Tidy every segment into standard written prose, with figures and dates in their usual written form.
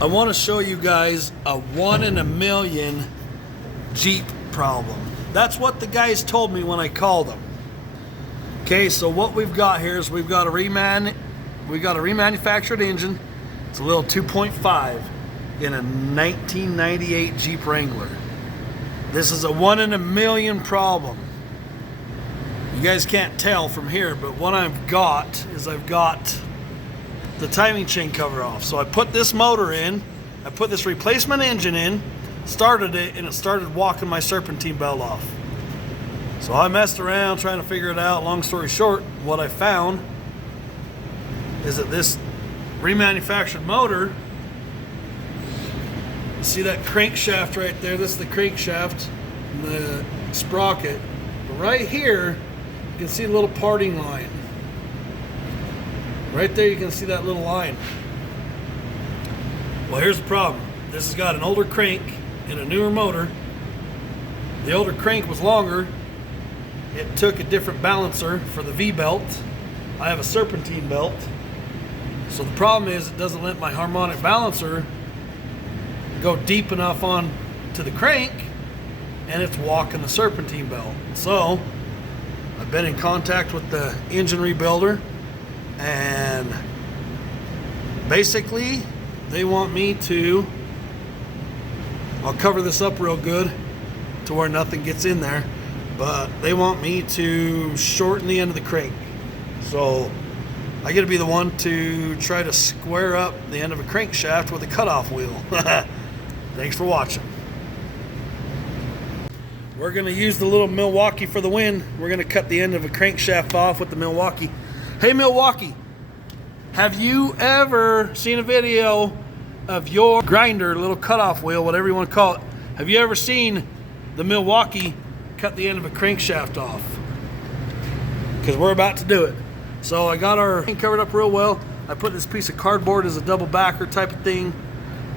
I want to show you guys a 1 in a million Jeep problem. That's what the guys told me when I called them. Okay, so what we've got here is we've got a remanufactured engine. It's a little 2.5 in a 1998 Jeep Wrangler. This is a 1 in a million problem. You guys can't tell from here, but what I've got is I've got the timing chain cover off. So I put this motor in, I put this replacement engine in, started it, and it started walking my serpentine belt off. So I messed around trying to figure it out. Long story short, what I found is that this remanufactured motor, see that crankshaft right there? This is the crankshaft and the sprocket. But right here, you can see a little parting line. Right there, you can see that little line. Well, here's the problem. This has got an older crank and a newer motor. The older crank was longer. It took a different balancer for the V-belt. I have a serpentine belt. So the problem is it doesn't let my harmonic balancer go deep enough on to the crank, and it's walking the serpentine belt. So I've been in contact with the engine rebuilder, and basically they want me to, I'll cover this up real good to where nothing gets in there, but they want me to shorten the end of the crank. So I got to be the one to try to square up the end of a crankshaft with a cutoff wheel. Thanks for watching. We're going to use the little Milwaukee for the win. We're going to cut the end of a crankshaft off with the Milwaukee. Hey Milwaukee, have you ever seen a video of your grinder, little cutoff wheel, whatever you want to call it? Have you ever seen the Milwaukee cut the end of a crankshaft off? Because we're about to do it. So I got our thing covered up real well. I put this piece of cardboard as a double backer type of thing.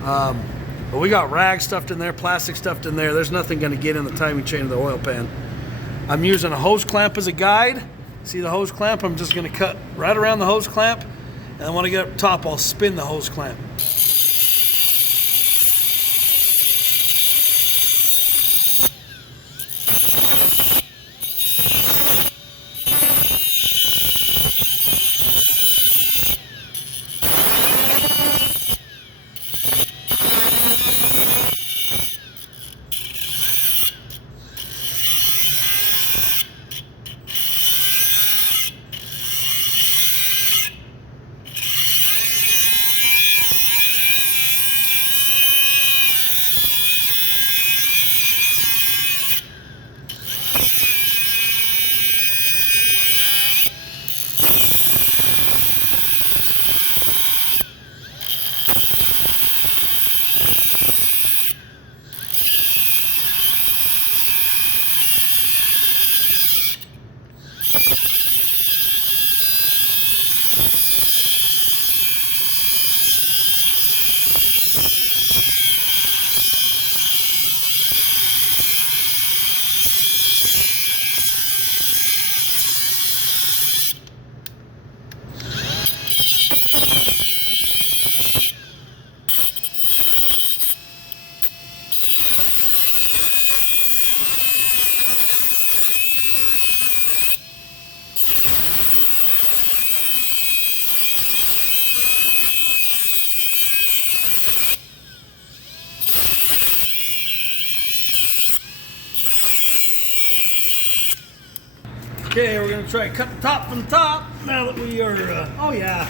But we got rag stuffed in there, plastic stuffed in there. There's nothing going to get in the timing chain of the oil pan. I'm using a hose clamp as a guide. See the hose clamp? I'm just going to cut right around the hose clamp. And then when I get up top, I'll spin the hose clamp. Okay, we're going to try and cut the top from the top now that we are, oh yeah.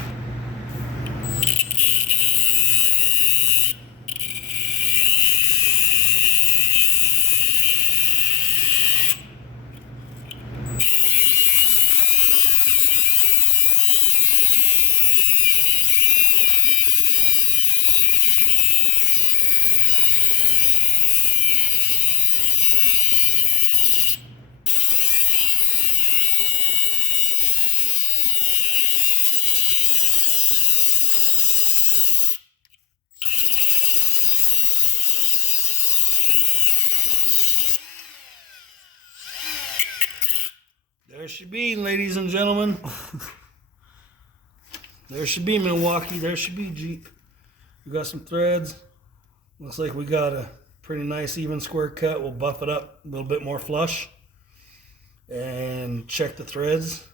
There she be, ladies and gentlemen. There she be, Milwaukee. There she be, Jeep. We got some threads. Looks like we got a pretty nice even square cut. We'll buff it up a little bit more flush and check the threads.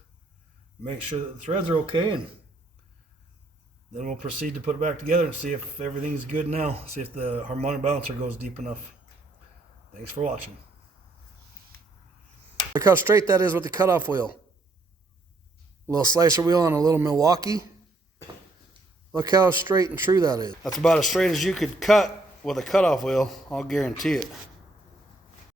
Make sure that the threads are okay, and then we'll proceed to put it back together and see if everything's good now. See if the harmonic balancer goes deep enough. Thanks for watching. Look how straight that is with the cutoff wheel. A little slicer wheel on a little Milwaukee. Look how straight and true that is. That's about as straight as you could cut with a cutoff wheel, I'll guarantee it.